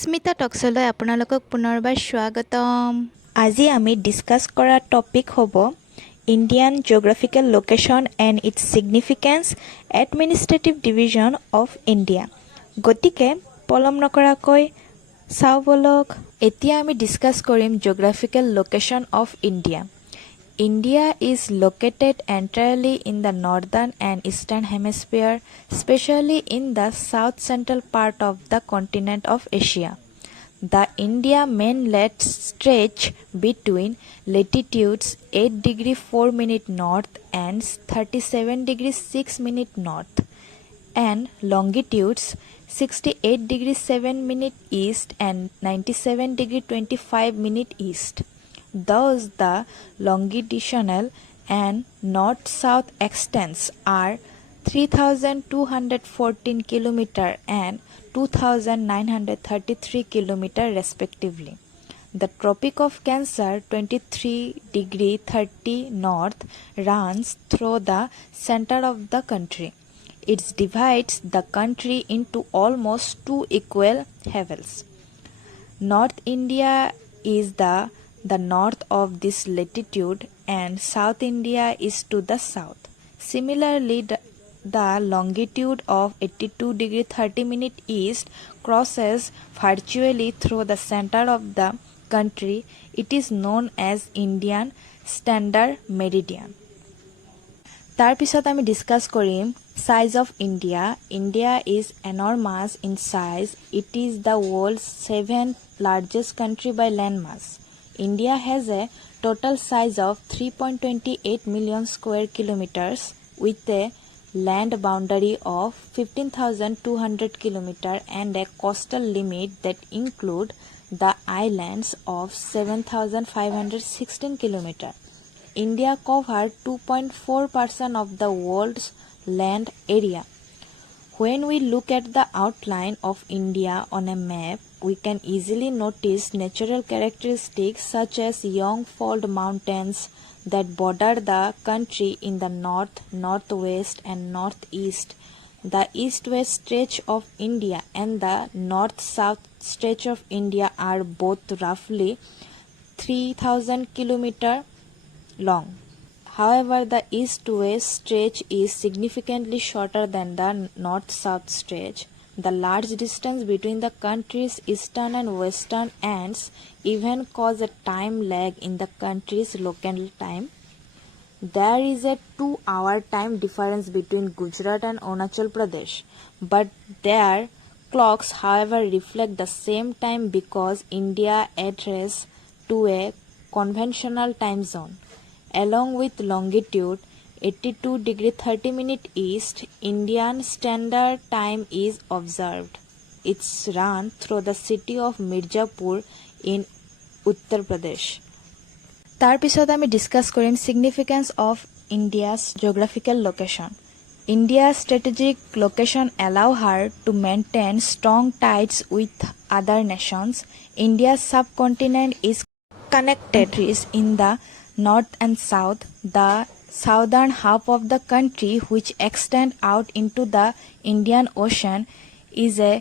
স্মিতা টক্সলৈ আপোনালোকক পুনৰবাৰ স্বাগতম। আজি আমি ডিছকাছ কৰা টপিক হ'ব Indian geographical location and its significance administrative division of India. গতিকে পলম নকৰাকৈ চাওঁ বলক। এতিয়া আমি ডিছকাছ কৰিম geographical location of India. India is located entirely in the northern and eastern hemisphere, especially in the south central part of the continent of Asia. The India mainland stretch between latitudes 8 degree 4 minute north and 37 degree 6 minute north and longitudes 68 degree 7 minute east and 97 degree 25 minute east. Thus, the longitudinal and north-south extents are 3,214 km and 2,933 km respectively. The Tropic of Cancer 23 degree 30 north runs through the center of the country. It divides the country into almost two equal halves. North India is the north of this latitude and South India is to the south. Similarly, the longitude of 82 degree 30 minute east crosses virtually through the center of the country. It is known as Indian Standard Meridian. তাৰ পিছত আমি discuss কৰিম size of India. India is enormous in size. It is the world's 7th largest country by land mass. India has a total size of 3.28 million square kilometers with a land boundary of 15,200 kilometers and a coastal limit that include the islands of 7,516 kilometers. India covers 2.4% of the world's land area. When we look at the outline of India on a map, we can easily notice natural characteristics such as young-fold mountains that border the country in the north, northwest and northeast. The east-west stretch of India and the north-south stretch of India are both roughly 3,000 km long. However, the east-west stretch is significantly shorter than the north-south stretch. The large distance between the country's eastern and western ends even cause a time lag in the country's local time. There is a 2-hour time difference between Gujarat and Arunachal Pradesh, but their clocks, however, reflect the same time because India adheres to a conventional time zone. Along with longitude 82 degree 30 minute east, Indian Standard Time is observed. It's run through the city of Mirzapur in Uttar Pradesh. তাৰ পিছত আমি discuss Karim significance of India's geographical location. India's strategic location allow her to maintain strong ties with other nations. India's subcontinent is connected in the north and south. The southern half of the country, which extend out into the Indian Ocean, is a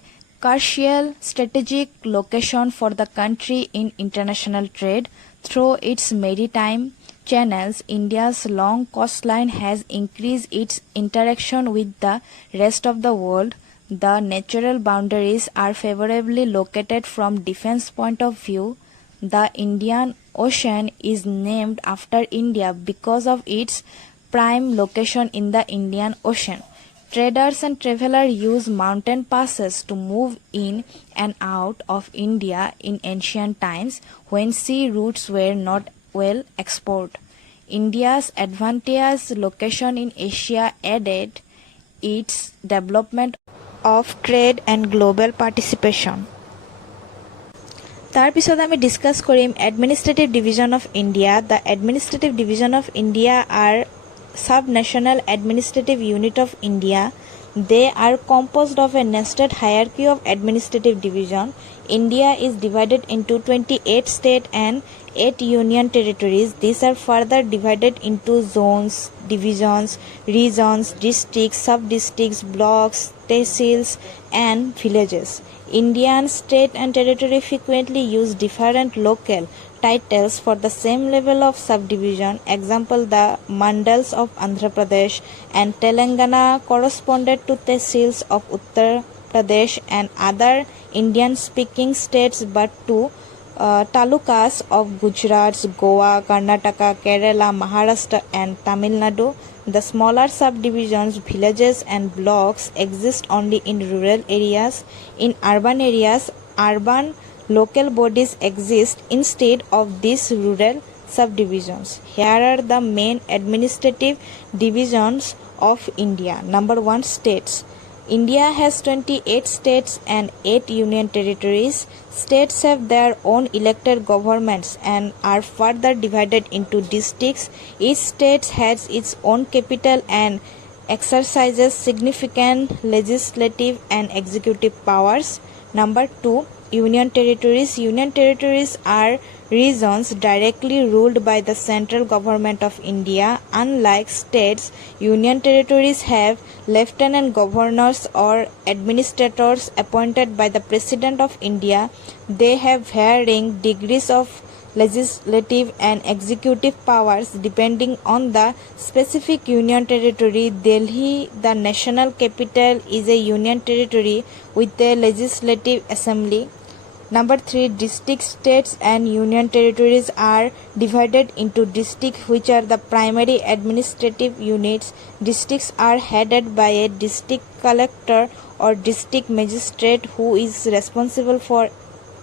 crucial strategic location for the country in international trade. Through its maritime channels, India's long coastline has increased its interaction with the rest of the world. The natural boundaries are favorably located from defense point of view. The Indian Ocean is named after India because of its prime location in the Indian Ocean. Traders and travelers used mountain passes to move in and out of India in ancient times when sea routes were not well explored. India's advantageous location in Asia aided its development of trade and global participation. তাৰ পিছত আমি discuss Karim administrative division of India. The administrative division of India are sub-national administrative unit of India. They are composed of a nested hierarchy of administrative division. India is divided into 28 state and 8 union territories. These are further divided into zones, divisions, regions, districts, sub-districts, blocks, tehsils, and villages. Indian state and territory frequently use different local titles for the same level of subdivision. Example, the mandals of Andhra Pradesh and Telangana corresponded to tehsils of Uttar Pradesh and other Indian speaking states, but to talukas of Gujarat, Goa, Karnataka, Kerala, Maharashtra and Tamil Nadu. The smaller subdivisions, villages and blocks exist only in rural areas. In urban areas, urban local bodies exist instead of these rural subdivisions. Here are the main administrative divisions of India. Number 1, states. India has 28 states and 8 union territories. States have their own elected governments and are further divided into districts. Each state has its own capital and exercises significant legislative and executive powers. Number 2, union territories. Union territories are regions directly ruled by the central government of India. Unlike states, union territories have lieutenant governors or administrators appointed by the President of India. They have varying degrees of legislative and executive powers depending on the specific union territory. Delhi, the national capital, is a union territory with a legislative assembly. Number 3, districts. States and union territories are divided into districts, which are the primary administrative units. Districts are headed by a district collector or district magistrate who is responsible for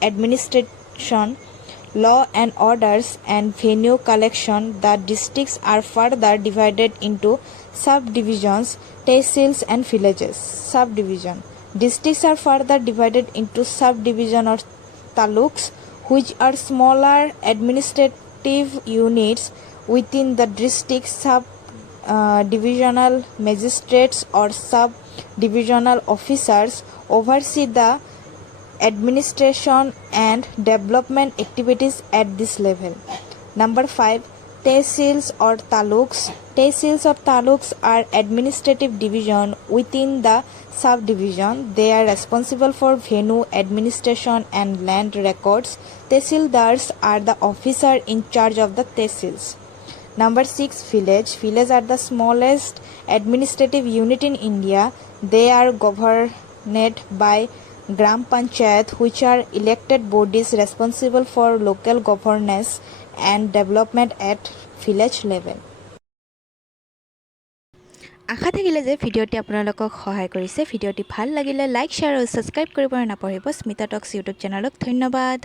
administration, law and orders, and venue collection. The districts are further divided into subdivisions, tehsils and villages. Subdivision. Districts are further divided into subdivision or taluks, which are smaller administrative units within the district. Sub-divisional magistrates or sub-divisional officers oversee the administration and development activities at this level. Number 5, tehsils or taluks. Tehsils or taluks are administrative division within the subdivision. They are responsible for venue administration and land records. Tehsildars are the officer in charge of the tehsils. Number 6, village. Villages are the smallest administrative unit in India. They are governed by Gram Panchayat, which are elected bodies responsible for local governance and development at village level. আশা থাকিলে যে ভিডিঅ'টি আপোনালোকক সহায় কৰিছে। ভিডিঅ'টি ভাল লাগিলে like, share আৰু subscribe কৰিবলৈ নাপাহৰিব। স্মিতা টক্স ইউটিউব চেনেলক ধন্যবাদ।